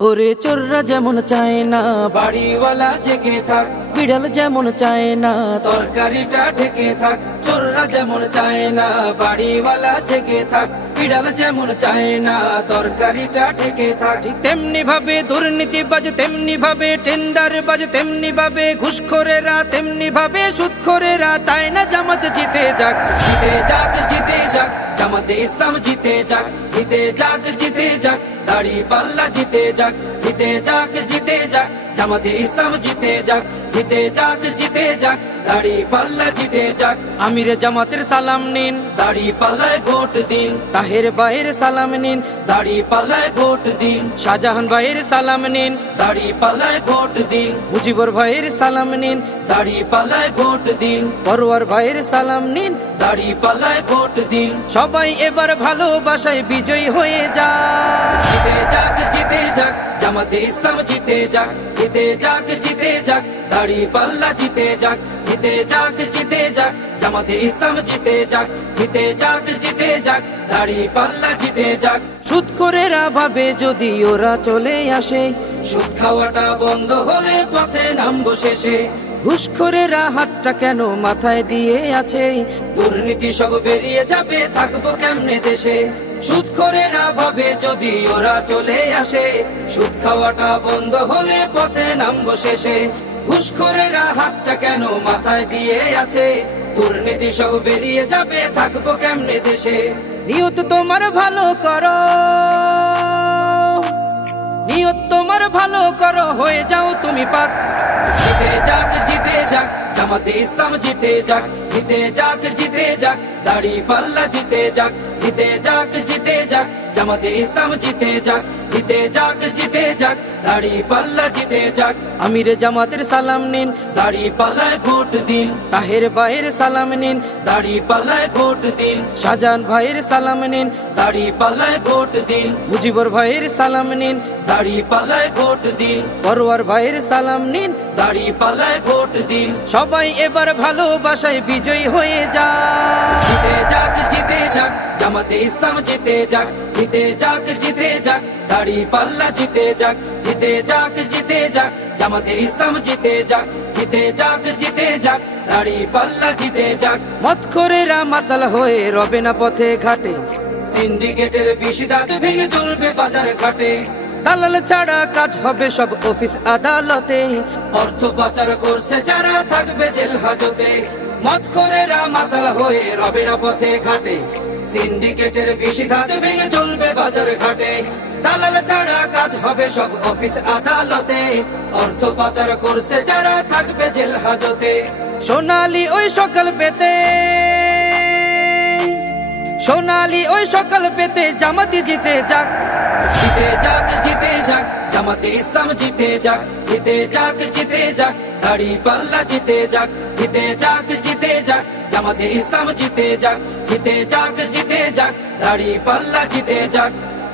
ওরে চোররা যেমন চায় না বাড়িওয়ালা জেগে থাক, বিড়াল যেমন চায় না তরকারিটা ঢেকে থাক। চোররা যেমন চায় না বাড়িওয়ালা জেগে থাক, বিড়াল যেমন চায় না তরকারিটা ঢেকে থাক। ঠিক তেমনি ভাবে দুর্নীতিবাজ, তেমনি ভাবে টেন্ডারবাজ, তেমনি ভাবে ঘুষখোরেরা, তেমনি ভাবে সুদখোরেরা চায় না জামাত জিতে যাক। জিতে যাক, জিতে যাক, জামাতে ইসলাম জিতে যাক। জিতে যাক, জিতে যাক, দাড়ি পাল্লা জিতে যাক। জিতে যাক, জিতে যাক, জামাতে ইসলাম জিতে যাক। জিতে যাক, জিতে যাক, দাড়ি পাল্লা জিতে যাক। আমির জামাতের সালাম নিন, দাড়ি পাল্লায় ভোট দিন। তাহের ভাইয়ের সালাম নিন, দাড়ি পাল্লায় ভোট দিন। শাহজাহান ভাইয়ের সালাম নিন, দাড়ি পাল্লায় ভোট দিন। মুজিবুর ভাইয়ের সালাম নিন, দাড়ি পাল্লায় ভোট দিন। পরোয়ার ভাইয়ের সালাম নিন, দাড়ি পাল্লায় ভোট দিন। সবাই এবার ভালোবাসায় বিজয়ী হয়ে যাক। জিতে যাক, জিতে যাক, জামাতে ইসলাম জিতে যাক। জিতে যাক, জিতে যাক, দাড়ি পাল্লা জিতে যাক। জিতে যাক, জিতে যাক, জামাতে ইসলাম জিতে যাক। জিতে যাক, জিতে যাক, দাড়ি পাল্লা জিতে যাক। সুদখোরেরা ভাবে যদি ওরা চলে আসে, সুদ খাওয়াটা বন্ধ হলে পথে নামবো শেষে। ঘুষখোরেরা হাতটা কেন মাথায় দিয়ে আছে, দুর্নীতি সব বেরিয়ে যাবে, থাকবো কেমনে দেশে। সুদখোরেরা ভাবে যদি ওরা চলে আসে, সুদ খাওয়াটা বন্ধ হলে পথে নামবো শেষে। ঘুষখোরেরা হাতটা কেন মাথায় দিয়ে আছে, দুর্নীতি সব বেরিয়ে যাবে, থাকবো কেমনে দেশে। নিয়ত তোমার ভালো করো, নিয়ত তোমার ভালো করো, হয়ে যাও তুমি পাক। জিতে যাক, জিতে যাক, জামাতে ইসলাম জিতে যাক। জিতে যাক, জিতে যাক, দাড়ি পাল্লা জিতে যাক। জিতে যাক, জিতে যাক, জামাতে ইসলাম জিতে যাক। জিতে যাক, জিতে যাক, দাড়ি পাল্লা জিতে যাক। আমির জামাতের সালাম নিন, দাড়ি পাল্লায় ভোট দিন। তাহের ভাইয়ের সালাম নিন, দাড়ি পাল্লায় ভোট দিন। শাহজাহান ভাইয়ের সালাম নিন, দাড়ি পাল্লায় ভোট দিন। মুজিবুর ভাইয়ের সালাম নিন, দাড়ি পাল্লায় ভোট দিন। পরোয়ার ভাইয়ের সালাম নিন, দাড়ি পাল্লায় ভোট দিন। সবাই এবার ভালোবাসায় বিজয়ী হয়ে যাক। জিতে যাক, জিতে যাক, জামাতে ইসলাম জিতে যাক। জিতে যাক, জিতে যাক, দাড়ি পাল্লা জিতে যাক। জিতে যাক, জিতে যাক, জামাতে ইসলাম জিতে যাক। জিতে যাক, জিতে যাক, দাড়ি পাল্লা জিতে যাক। মদখোরেরা মাতাল হয়ে রবে না পথে ঘাটে, সিন্ডিকেটের বিশিদাত ভেঙে চলবে বাজার ঘাটে। দালাল ছাড়া কাজ হবে সব অফিস আদালতে, অর্থ পাচার করছে যারা থাকবে জেল হাজতে। মদখোরেরা মাতাল হয়ে রবে না পথে ঘাটে, সিন্ডিকেটের বিশিদাত ভেঙে চলবে বাজার ঘাটে। দালাল ছাড়া কাজ হবে সব অফিস আদালতে, অর্থ পাচার করছে যারা থাকবে জেল হাজতে। সোনালি ওই সকাল পেতে, সোনালি ওই সকাল পেতে জামাতে জিতে যাক। জিতে যাক, জিতে যাক, জামাতে ইসলাম জিতে যাক। জিতে যাক, জিতে যাক, দাড়ি পাল্লা জিতে যাক। জিতে যাক, জিতে যাক, জামাতে ইসলাম জিতে যাক। জিতে যাক, জিতে যাক, দাড়ি পাল্লা জিতে যাক।